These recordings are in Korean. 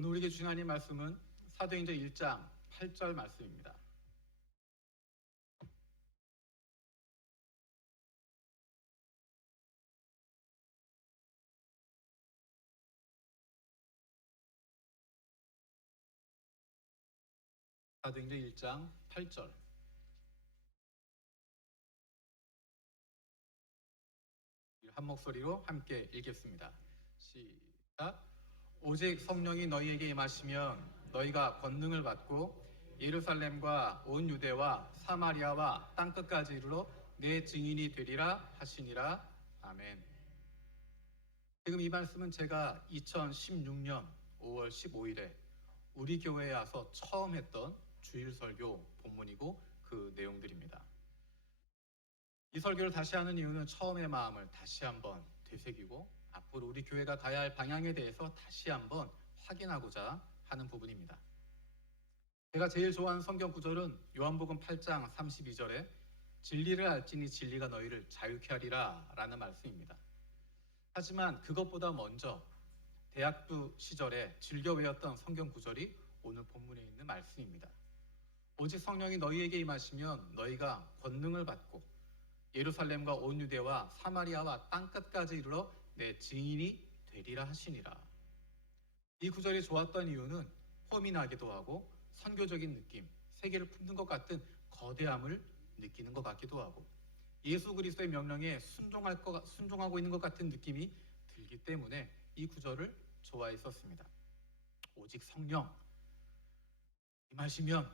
오늘 우리에게 주신 하나님의 말씀은 사도행전 1장 8절 말씀입니다. 사도행전 1장 8절. 한 목소리로 함께 읽겠습니다. 시작. 오직 성령이 너희에게 임하시면 너희가 권능을 받고 예루살렘과 온 유대와 사마리아와 땅끝까지 이르러 내 증인이 되리라 하시니라. 아멘. 지금 이 말씀은 제가 2016년 5월 15일에 우리 교회에 와서 처음 했던 주일 설교 본문이고 그 내용들입니다. 이 설교를 다시 하는 이유는 처음의 마음을 다시 한번 되새기고 앞으로 우리 교회가 가야 할 방향에 대해서 다시 한번 확인하고자 하는 부분입니다. 제가 제일 좋아하는 성경 구절은 요한복음 8장 32절에 진리를 알지니 진리가 너희를 자유케 하리라 라는 말씀입니다. 하지만 그것보다 먼저 대학부 시절에 즐겨 외웠던 성경 구절이 오늘 본문에 있는 말씀입니다. 오직 성령이 너희에게 임하시면 너희가 권능을 받고 예루살렘과 온 유대와 사마리아와 땅끝까지 이르러 내 증인이 되리라 하시니라. 이 구절이 좋았던 이유는 폼이 나기도 하고 선교적인 느낌, 세계를 품는 것 같은 거대함을 느끼는 것 같기도 하고 예수 그리스도의 명령에 순종하고 있는 것 같은 느낌이 들기 때문에 이 구절을 좋아했었습니다. 오직 성령 임하시면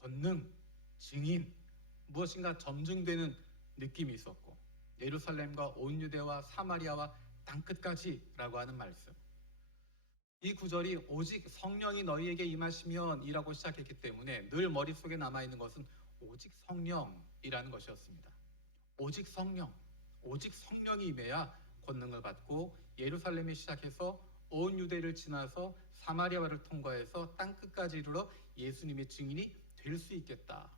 권능, 증인, 무엇인가 점증되는 느낌이 있었고 예루살렘과 온 유대와 사마리아와 땅끝까지라고 하는 말씀, 이 구절이 오직 성령이 너희에게 임하시면 이라고 시작했기 때문에 늘 머릿속에 남아있는 것은 오직 성령이라는 것이었습니다. 오직 성령이 임해야 권능을 받고 예루살렘에 시작해서 온 유대를 지나서 사마리아를 통과해서 땅끝까지 이르러 예수님의 증인이 될 수 있겠다.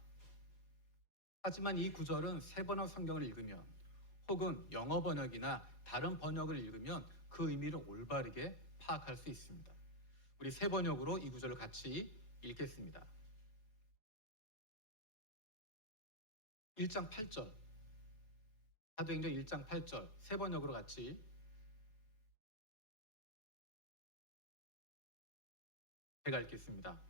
하지만 이 구절은 세 번역 성경을 읽으면 혹은 영어 번역이나 다른 번역을 읽으면 그 의미를 올바르게 파악할 수 있습니다. 우리 세 번역으로 이 구절을 같이 읽겠습니다. 1장 8절, 사도행전 1장 8절 세 번역으로 같이 제가 읽겠습니다.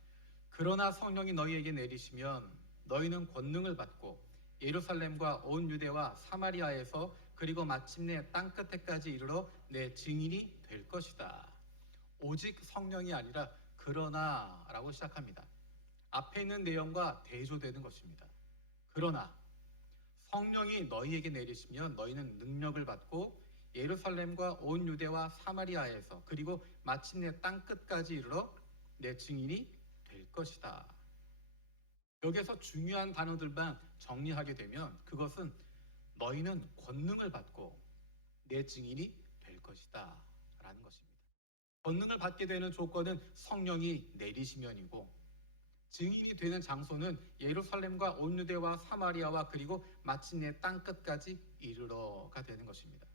그러나 성령이 너희에게 내리시면 너희는 권능을 받고 예루살렘과 온 유대와 사마리아에서 그리고 마침내 땅끝에까지 이르러 내 증인이 될 것이다. 오직 성령이 아니라 그러나 라고 시작합니다. 앞에 있는 내용과 대조되는 것입니다. 그러나 성령이 너희에게 내리시면 너희는 능력을 받고 예루살렘과 온 유대와 사마리아에서 그리고 마침내 땅끝까지 이르러 내 증인이 될 것이다. 여기에서 중요한 단어들만 정리하게 되면 그것은 너희는 권능을 받고 내 증인이 될 것이다 라는 것입니다. 권능을 받게 되는 조건은 성령이 내리시면이고 증인이 되는 장소는 예루살렘과 온 유대와 사마리아와 그리고 마침내 땅끝까지 이르러가 되는 것입니다.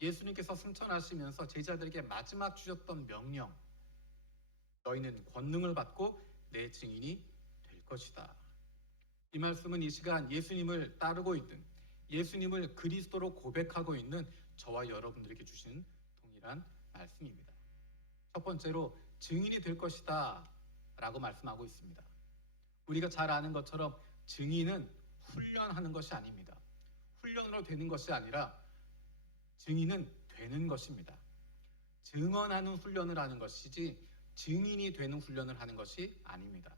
예수님께서 승천하시면서 제자들에게 마지막 주셨던 명령, 너희는 권능을 받고 내 증인이 될 것이다. 이 말씀은 이 시간 예수님을 따르고 있는, 예수님을 그리스도로 고백하고 있는 저와 여러분들에게 주신 동일한 말씀입니다. 첫 번째로 증인이 될 것이다 라고 말씀하고 있습니다. 우리가 잘 아는 것처럼 증인은 훈련하는 것이 아닙니다. 훈련으로 되는 것이 아니라 증인은 되는 것입니다. 증언하는 훈련을 하는 것이지 증인이 되는 훈련을 하는 것이 아닙니다.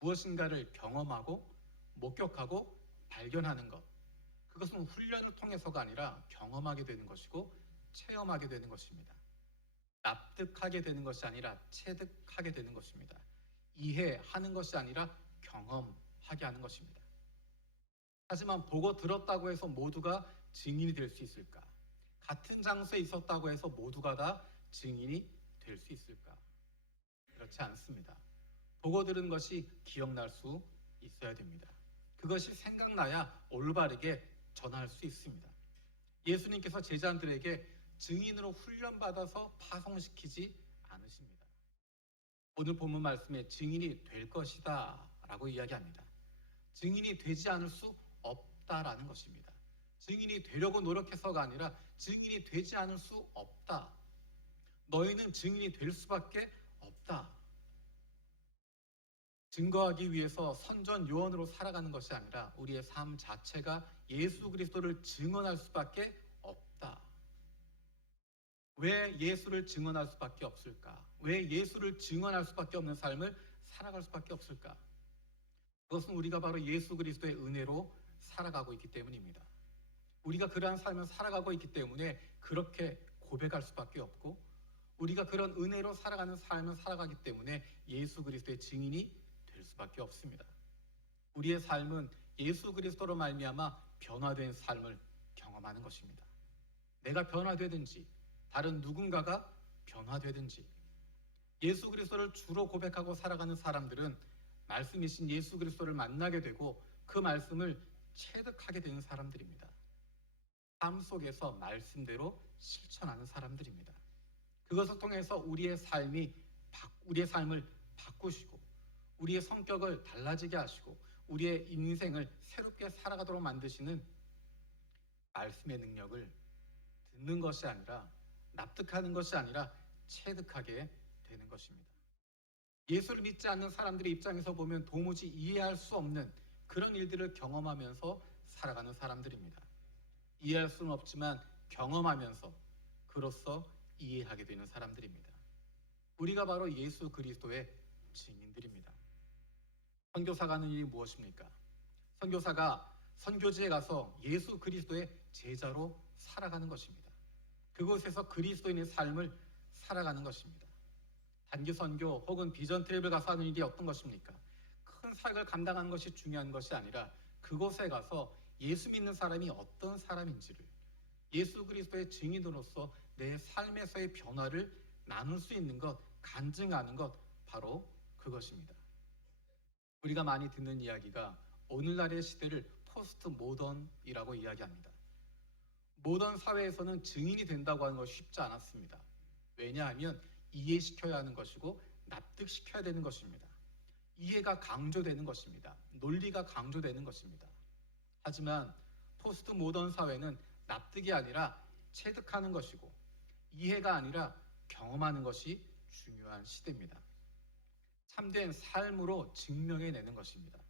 무엇인가를 경험하고 목격하고 발견하는 것, 그것은 훈련을 통해서가 아니라 경험하게 되는 것이고 체험하게 되는 것입니다. 납득하게 되는 것이 아니라 체득하게 되는 것입니다. 이해하는 것이 아니라 경험하게 하는 것입니다. 하지만 보고 들었다고 해서 모두가 증인이 될 수 있을까? 같은 장소에 있었다고 해서 모두가 다 증인이 될 수 있을까? 그렇지 않습니다. 보고 들은 것이 기억날 수 있어야 됩니다. 그것이 생각나야 올바르게 전할 수 있습니다. 예수님께서 제자들에게 증인으로 훈련받아서 파송시키지 않으십니다. 오늘 본문 말씀에 증인이 될 것이다 라고 이야기합니다. 증인이 되지 않을 수 없다라는 것입니다. 증인이 되려고 노력해서가 아니라 증인이 되지 않을 수 없다. 너희는 증인이 될 수밖에 없다. 증거하기 위해서 선전 요원으로 살아가는 것이 아니라 우리의 삶 자체가 예수 그리스도를 증언할 수밖에 없다. 왜 예수를 증언할 수밖에 없을까? 왜 예수를 증언할 수밖에 없는 삶을 살아갈 수밖에 없을까? 그것은 우리가 바로 예수 그리스도의 은혜로 살아가고 있기 때문입니다. 우리가 그러한 삶을 살아가고 있기 때문에 그렇게 고백할 수밖에 없고, 우리가 그런 은혜로 살아가는 삶을 살아가기 때문에 예수 그리스도의 증인이 될 수밖에 없습니다. 우리의 삶은 예수 그리스도로 말미암아 변화된 삶을 경험하는 것입니다. 내가 변화되든지 다른 누군가가 변화되든지, 예수 그리스도를 주로 고백하고 살아가는 사람들은 말씀이신 예수 그리스도를 만나게 되고 그 말씀을 체득하게 되는 사람들입니다. 삶 속에서 말씀대로 실천하는 사람들입니다. 그것을 통해서 우리의 삶을 바꾸시고 우리의 성격을 달라지게 하시고 우리의 인생을 새롭게 살아가도록 만드시는 말씀의 능력을 듣는 것이 아니라, 납득하는 것이 아니라 체득하게 되는 것입니다. 예수를 믿지 않는 사람들의 입장에서 보면 도무지 이해할 수 없는 그런 일들을 경험하면서 살아가는 사람들입니다. 이해할 수는 없지만 경험하면서 그로써 이해하게 되는 사람들입니다. 우리가 바로 예수 그리스도의 증인들입니다. 선교사가 하는 일이 무엇입니까? 선교사가 선교지에 가서 예수 그리스도의 제자로 살아가는 것입니다. 그곳에서 그리스도인의 삶을 살아가는 것입니다. 단기 선교 혹은 비전 트립을 가서 하는 일이 어떤 것입니까? 큰 사역을 감당하는 것이 중요한 것이 아니라 그곳에 가서 예수 믿는 사람이 어떤 사람인지를 예수 그리스도의 증인으로서 내 삶에서의 변화를 나눌 수 있는 것, 간증하는 것, 바로 그것입니다. 우리가 많이 듣는 이야기가 오늘날의 시대를 포스트 모던이라고 이야기합니다. 모던 사회에서는 증인이 된다고 하는 것이 쉽지 않았습니다. 왜냐하면 이해시켜야 하는 것이고 납득시켜야 되는 것입니다. 이해가 강조되는 것입니다. 논리가 강조되는 것입니다. 하지만 포스트 모던 사회는 납득이 아니라 체득하는 것이고 이해가 아니라 경험하는 것이 중요한 시대입니다. 참된 삶으로 증명해내는 것입니다.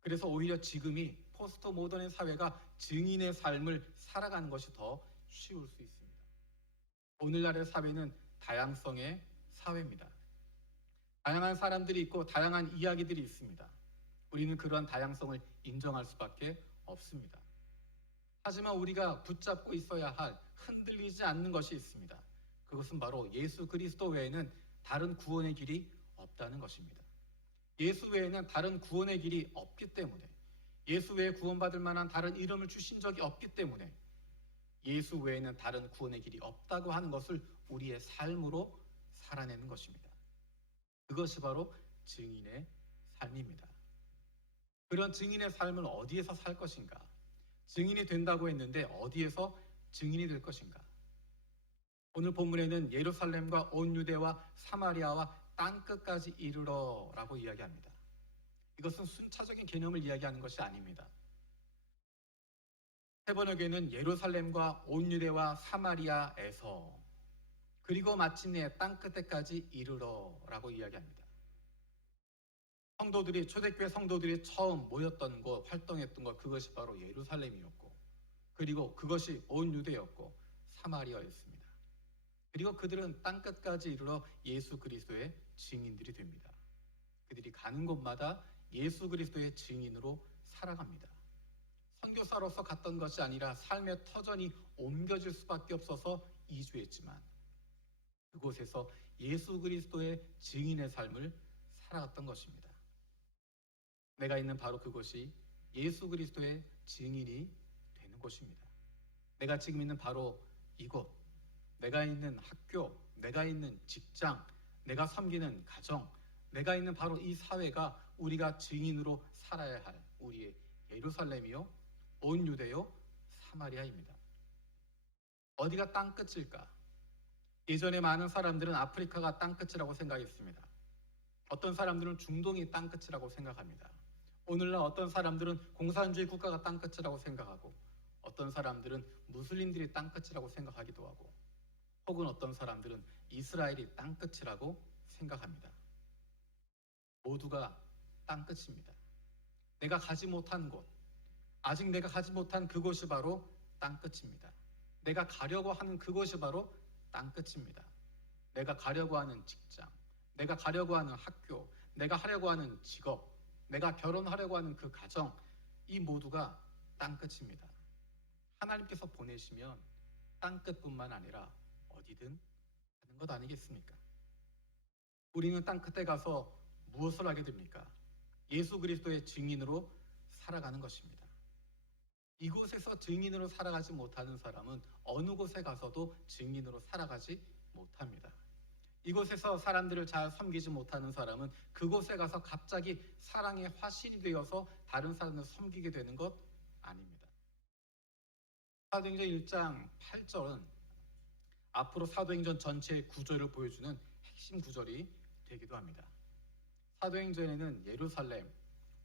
그래서 오히려 지금이 포스트 모던의 사회가 증인의 삶을 살아가는 것이 더 쉬울 수 있습니다. 오늘날의 사회는 다양성의 사회입니다. 다양한 사람들이 있고 다양한 이야기들이 있습니다. 우리는 그러한 다양성을 인정할 수밖에 없습니다. 하지만 우리가 붙잡고 있어야 할 흔들리지 않는 것이 있습니다. 그것은 바로 예수 그리스도 외에는 다른 구원의 길이 없다는 것입니다. 예수 외에는 다른 구원의 길이 없기 때문에, 예수 외에 구원받을 만한 다른 이름을 주신 적이 없기 때문에 예수 외에는 다른 구원의 길이 없다고 하는 것을 우리의 삶으로 살아내는 것입니다. 그것이 바로 증인의 삶입니다. 그런 증인의 삶을 어디에서 살 것인가? 증인이 된다고 했는데 어디에서 증인이 될 것인가? 오늘 본문에는 예루살렘과 온 유대와 사마리아와 땅끝까지 이르러 라고 이야기합니다. 이것은 순차적인 개념을 이야기하는 것이 아닙니다. 세번역에는 예루살렘과 온 유대와 사마리아에서 그리고 마침내 땅끝에까지 이르러 라고 이야기합니다. 성도들이, 초대교회 성도들이 처음 모였던 곳, 활동했던 것, 그것이 바로 예루살렘이었고, 그리고 그것이 온 유대였고 사마리아였습니다. 그리고 그들은 땅끝까지 이르러 예수 그리스도의 증인들이 됩니다. 그들이 가는 곳마다 예수 그리스도의 증인으로 살아갑니다. 선교사로서 갔던 것이 아니라 삶의 터전이 옮겨질 수밖에 없어서 이주했지만 그곳에서 예수 그리스도의 증인의 삶을 살아갔던 것입니다. 내가 있는 바로 그곳이 예수 그리스도의 증인이 되는 곳입니다. 내가 지금 있는 바로 이곳, 내가 있는 학교, 내가 있는 직장, 내가 섬기는 가정, 내가 있는 바로 이 사회가 우리가 증인으로 살아야 할 우리의 예루살렘이요, 온 유대요, 사마리아입니다. 어디가 땅끝일까? 예전에 많은 사람들은 아프리카가 땅끝이라고 생각했습니다. 어떤 사람들은 중동이 땅끝이라고 생각합니다. 오늘날 어떤 사람들은 공산주의 국가가 땅끝이라고 생각하고 어떤 사람들은 무슬림들이 땅끝이라고 생각하기도 하고 혹은 어떤 사람들은 이스라엘이 땅끝이라고 생각합니다. 모두가 땅끝입니다. 내가 가지 못한 곳, 아직 내가 가지 못한 그곳이 바로 땅끝입니다. 내가 가려고 하는 그곳이 바로 땅끝입니다. 내가 가려고 하는 직장, 내가 가려고 하는 학교, 내가 하려고 하는 직업, 내가 결혼하려고 하는 그 가정, 이 모두가 땅끝입니다. 하나님께서 보내시면 땅끝뿐만 아니라 어디든 가는 것 아니겠습니까? 우리는 땅끝에 가서 무엇을 하게 됩니까? 예수 그리스도의 증인으로 살아가는 것입니다. 이곳에서 증인으로 살아가지 못하는 사람은 어느 곳에 가서도 증인으로 살아가지 못합니다. 이곳에서 사람들을 잘 섬기지 못하는 사람은 그곳에 가서 갑자기 사랑의 화신이 되어서 다른 사람을 섬기게 되는 것 아닙니다. 사도행전 1장 8절은 앞으로 사도행전 전체의 구조를 보여주는 핵심 구절이 되기도 합니다. 사도행전에는 예루살렘,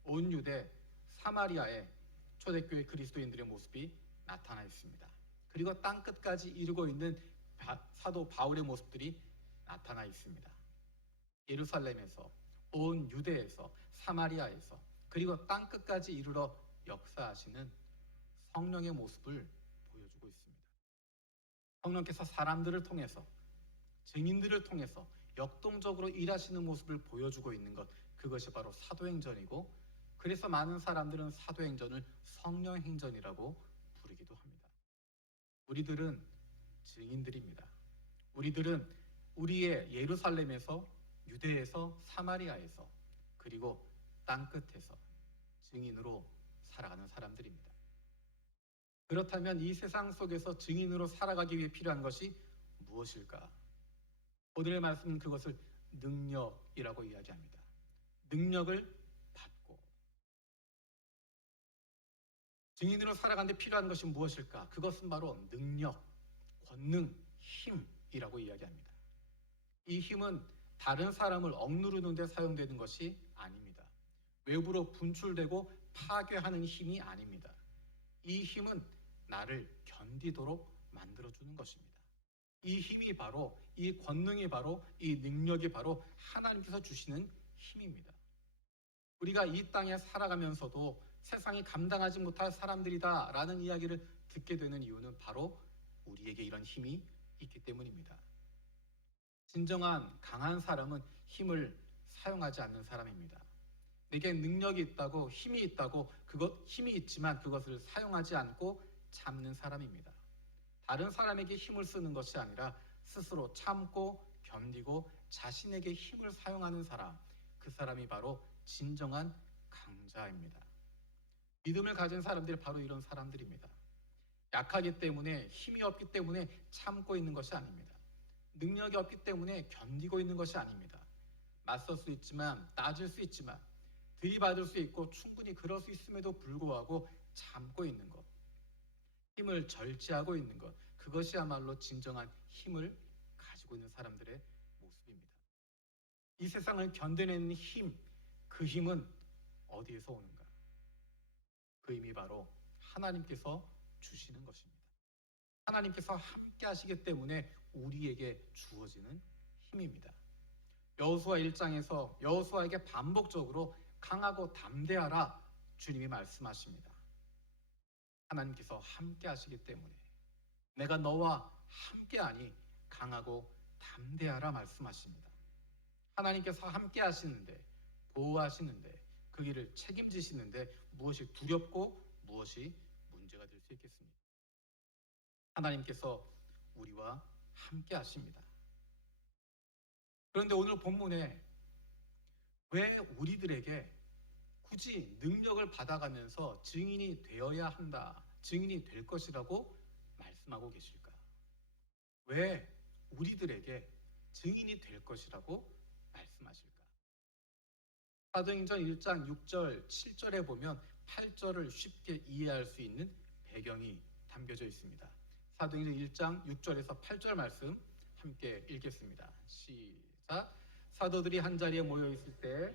온 유대, 사마리아의 초대교회 그리스도인들의 모습이 나타나 있습니다. 그리고 땅끝까지 이르고 있는 사도 바울의 모습들이 나타나 있습니다. 예루살렘에서, 온 유대에서, 사마리아에서, 그리고 땅끝까지 이르러 역사하시는 성령의 모습을 보여주고 있습니다. 성령께서 사람들을 통해서, 증인들을 통해서 역동적으로 일하시는 모습을 보여주고 있는 것, 그것이 바로 사도행전이고, 그래서 많은 사람들은 사도행전을 성령행전이라고 부르기도 합니다. 우리들은 증인들입니다. 우리들은 우리의 예루살렘에서, 유대에서, 사마리아에서, 그리고 땅끝에서 증인으로 살아가는 사람들입니다. 그렇다면 이 세상 속에서 증인으로 살아가기 위해 필요한 것이 무엇일까? 오늘의 말씀은 그것을 능력이라고 이야기합니다. 능력을 받고 증인으로 살아가는 데 필요한 것이 무엇일까? 그것은 바로 능력, 권능, 힘이라고 이야기합니다. 이 힘은 다른 사람을 억누르는 데 사용되는 것이 아닙니다. 외부로 분출되고 파괴하는 힘이 아닙니다. 이 힘은 나를 견디도록 만들어주는 것입니다. 이 힘이 바로, 이 권능이 바로, 이 능력이 바로 하나님께서 주시는 힘입니다. 우리가 이 땅에 살아가면서도 세상이 감당하지 못할 사람들이다 라는 이야기를 듣게 되는 이유는 바로 우리에게 이런 힘이 있기 때문입니다. 진정한 강한 사람은 힘을 사용하지 않는 사람입니다. 내게 능력이 있다고, 힘이 있다고, 힘이 있지만 그것을 사용하지 않고 참는 사람입니다. 다른 사람에게 힘을 쓰는 것이 아니라 스스로 참고 견디고 자신에게 힘을 사용하는 사람, 그 사람이 바로 진정한 강자입니다. 믿음을 가진 사람들이 바로 이런 사람들입니다. 약하기 때문에, 힘이 없기 때문에 참고 있는 것이 아닙니다. 능력이 없기 때문에 견디고 있는 것이 아닙니다. 맞설 수 있지만, 따질 수 있지만, 들이받을 수 있고 충분히 그럴 수 있음에도 불구하고 참고 있는 것, 힘을 절제하고 있는 것, 그것이야말로 진정한 힘을 가지고 있는 사람들의 모습입니다. 이 세상을 견뎌내는 힘, 그 힘은 어디에서 오는가? 그 힘이 바로 하나님께서 주시는 것입니다. 하나님께서 함께 하시기 때문에 우리에게 주어지는 힘입니다. 여호수아 1장에서 여호수아에게 반복적으로 강하고 담대하라 주님이 말씀하십니다. 하나님께서 함께 하시기 때문에 내가 너와 함께하니 강하고 담대하라 말씀하십니다. 하나님께서 함께 하시는데, 보호하시는데, 그 일을 책임지시는데 무엇이 두렵고 무엇이 문제가 될 수 있겠습니까? 하나님께서 우리와 함께 하십니다. 그런데 오늘 본문에 왜 우리들에게 굳이 능력을 받아가면서 증인이 되어야 한다, 증인이 될 것이라고 말씀하고 계실까? 왜 우리들에게 증인이 될 것이라고 말씀하실까? 사도행전 1장 6절, 7절에 보면 8절을 쉽게 이해할 수 있는 배경이 담겨져 있습니다. 사도행전 1장 6절에서 8절 말씀 함께 읽겠습니다. 시작. 사도들이 한 자리에 모여 있을 때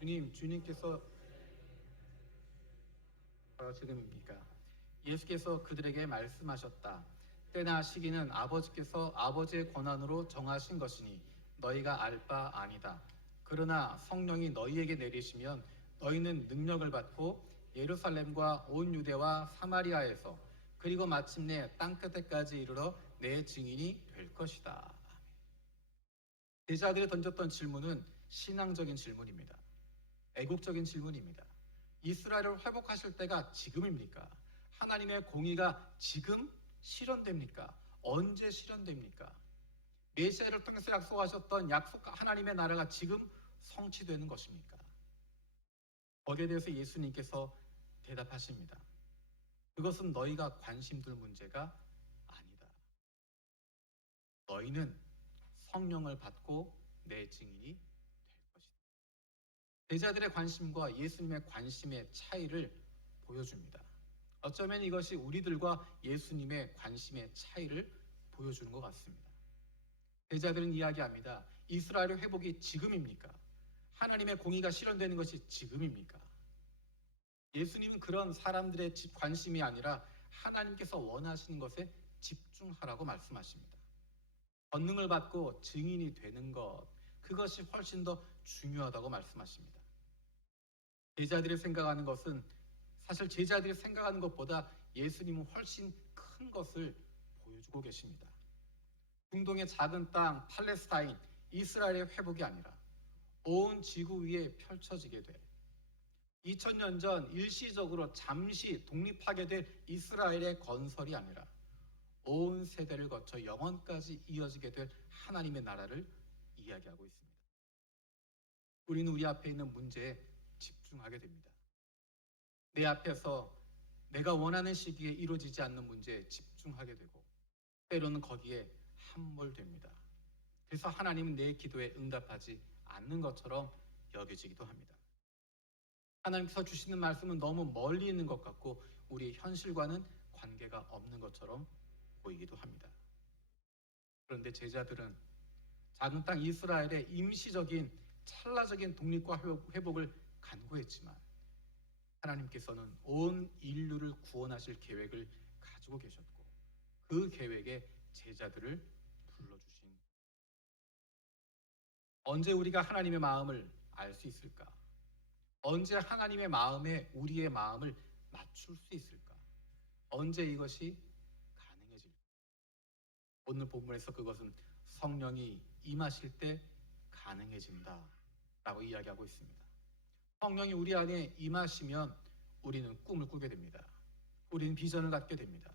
주님께서 지금입니까? 예수께서 그들에게 말씀하셨다. 때나 시기는 아버지께서 아버지의 권한으로 정하신 것이니 너희가 알 바 아니다. 그러나 성령이 너희에게 내리시면 너희는 능력을 받고 예루살렘과 온 유대와 사마리아에서 그리고 마침내 땅끝에까지 이르러 내 증인이 될 것이다. 제자들이 던졌던 질문은 신앙적인 질문입니다. 애국적인 질문입니다. 이스라엘을 회복하실 때가 지금입니까? 하나님의 공의가 지금 실현됩니까? 언제 실현됩니까? 메시아를 통해서 약속하셨던 하나님의 나라가 지금 성취되는 것입니까? 거기에 대해서 예수님께서 대답하십니다. 그것은 너희가 관심 둘 문제가 아니다. 너희는 성령을 받고 내 증인이 될 것이다. 제자들의 관심과 예수님의 관심의 차이를 보여줍니다. 어쩌면 이것이 우리들과 예수님의 관심의 차이를 보여주는 것 같습니다. 제자들은 이야기합니다. 이스라엘의 회복이 지금입니까? 하나님의 공의가 실현되는 것이 지금입니까? 예수님은 그런 사람들의 관심이 아니라 하나님께서 원하시는 것에 집중하라고 말씀하십니다. 권능을 받고 증인이 되는 것, 그것이 훨씬 더 중요하다고 말씀하십니다. 제자들이 생각하는 것은 사실 제자들이 생각하는 것보다 예수님은 훨씬 큰 것을 보여주고 계십니다. 중동의 작은 땅 팔레스타인, 이스라엘의 회복이 아니라 온 지구 위에 펼쳐지게 될 2000년 전 일시적으로 잠시 독립하게 될 이스라엘의 건설이 아니라 온 세대를 거쳐 영원까지 이어지게 될 하나님의 나라를 이야기하고 있습니다. 우리는 우리 앞에 있는 문제에 집중하게 됩니다. 내 앞에서 내가 원하는 시기에 이루어지지 않는 문제에 집중하게 되고 때로는 거기에 함몰됩니다. 그래서 하나님은 내 기도에 응답하지 않는 것처럼 여겨지기도 합니다. 하나님께서 주시는 말씀은 너무 멀리 있는 것 같고 우리의 현실과는 관계가 없는 것처럼 보이기도 합니다. 그런데 제자들은 작은 땅 이스라엘의 임시적인 찰나적인 독립과 회복을 간구했지만 하나님께서는 온 인류를 구원하실 계획을 가지고 계셨고 그 계획에 제자들을 불러주신 언제 우리가 하나님의 마음을 알 수 있을까? 언제 하나님의 마음에 우리의 마음을 맞출 수 있을까? 언제 이것이 가능해질까? 오늘 본문에서 그것은 성령이 임하실 때 가능해진다 라고 이야기하고 있습니다. 성령이 우리 안에 임하시면 우리는 꿈을 꾸게 됩니다. 우리는 비전을 갖게 됩니다.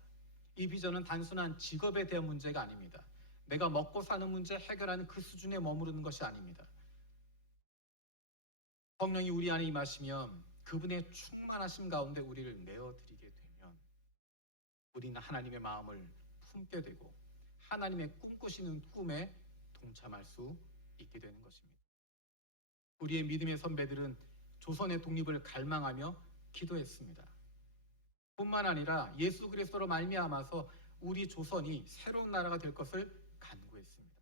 이 비전은 단순한 직업에 대한 문제가 아닙니다. 내가 먹고 사는 문제 해결하는 그 수준에 머무르는 것이 아닙니다. 성령이 우리 안에 임하시면 그분의 충만하심 가운데 우리를 내어드리게 되면 우리는 하나님의 마음을 품게 되고 하나님의 꿈꾸시는 꿈에 동참할 수 있게 되는 것입니다. 우리의 믿음의 선배들은 조선의 독립을 갈망하며 기도했습니다. 뿐만 아니라 예수 그리스도로 말미암아서 우리 조선이 새로운 나라가 될 것을 간구했습니다.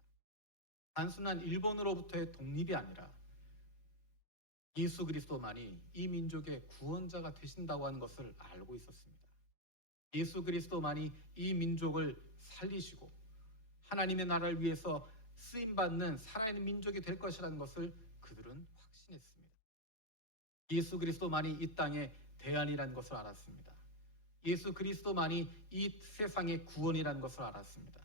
단순한 일본으로부터의 독립이 아니라 예수 그리스도만이 이 민족의 구원자가 되신다고 하는 것을 알고 있었습니다. 예수 그리스도만이 이 민족을 살리시고 하나님의 나라를 위해서 쓰임받는 살아있는 민족이 될 것이라는 것을 그들은 확신했습니다. 예수 그리스도만이 이 땅의 대안이라는 것을 알았습니다. 예수 그리스도만이 이 세상의 구원이라는 것을 알았습니다.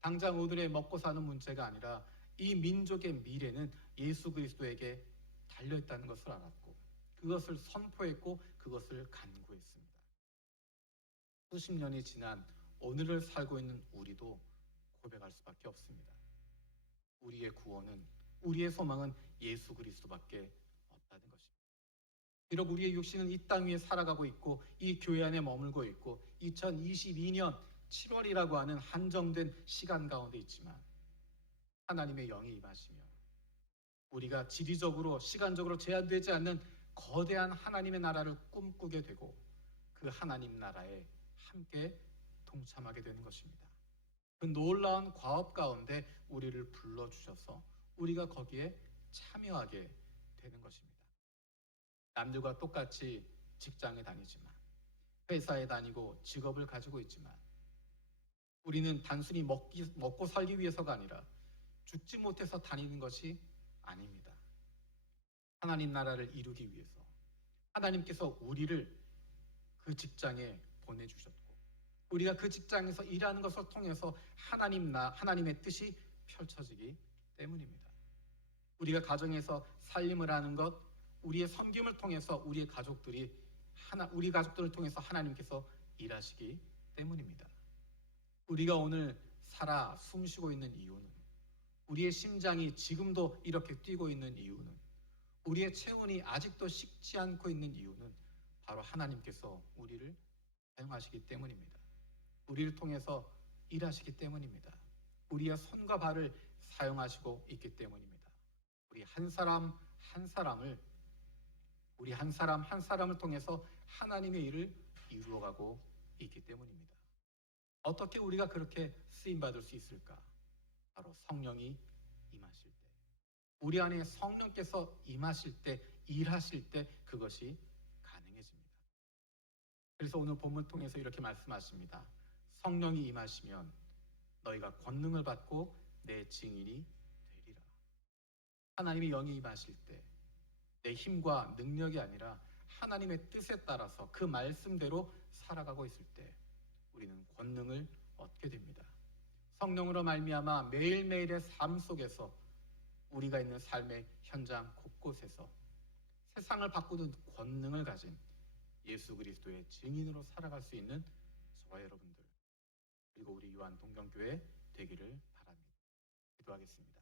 당장 오늘의 먹고 사는 문제가 아니라 이 민족의 미래는 예수 그리스도에게 달려있다는 것을 알았고 그것을 선포했고 그것을 간구했습니다. 수십 년이 지난 오늘을 살고 있는 우리도 고백할 수밖에 없습니다. 우리의 구원은 우리의 소망은 예수 그리스도밖에 없다는 것입니다. 비록 우리의 육신은 이 땅 위에 살아가고 있고 이 교회 안에 머물고 있고 2022년 7월이라고 하는 한정된 시간 가운데 있지만 하나님의 영이 임하시며 우리가 지리적으로 시간적으로 제한되지 않는 거대한 하나님의 나라를 꿈꾸게 되고 그 하나님 나라에 함께 동참하게 되는 것입니다. 그 놀라운 과업 가운데 우리를 불러주셔서 우리가 거기에 참여하게 되는 것입니다. 남들과 똑같이 직장에 다니지만, 회사에 다니고 직업을 가지고 있지만, 우리는 단순히 먹고 살기 위해서가 아니라 죽지 못해서 다니는 것이 아닙니다. 하나님 나라를 이루기 위해서 하나님께서 우리를 그 직장에 보내주셨고, 우리가 그 직장에서 일하는 것을 통해서 하나님의 뜻이 펼쳐지기 때문입니다. 우리가 가정에서 살림을 하는 것, 우리의 섬김을 통해서 우리 가족들을 통해서 하나님께서 일하시기 때문입니다. 우리가 오늘 살아 숨쉬고 있는 이유는, 우리의 심장이 지금도 이렇게 뛰고 있는 이유는, 우리의 체온이 아직도 식지 않고 있는 이유는 바로 하나님께서 우리를 사용하시기 때문입니다. 우리를 통해서 일하시기 때문입니다. 우리의 손과 발을 사용하시고 있기 때문입니다. 우리 한 사람 한 사람을 통해서 하나님의 일을 이루어가고 있기 때문입니다. 어떻게 우리가 그렇게 쓰임받을 수 있을까? 바로 성령이 임하실 때, 우리 안에 성령께서 임하실 때, 일하실 때 그것이 가능해집니다. 그래서 오늘 본문 통해서 이렇게 말씀하십니다. 성령이 임하시면 너희가 권능을 받고 내 증인이 되리라. 하나님의 영이 임하실 때 내 힘과 능력이 아니라 하나님의 뜻에 따라서 그 말씀대로 살아가고 있을 때 우리는 권능을 얻게 됩니다. 성령으로 말미암아 매일매일의 삶 속에서, 우리가 있는 삶의 현장 곳곳에서 세상을 바꾸는 권능을 가진 예수 그리스도의 증인으로 살아갈 수 있는 저와 여러분들, 그리고 우리 요한 동경교회 되기를 바랍니다. 기도하겠습니다.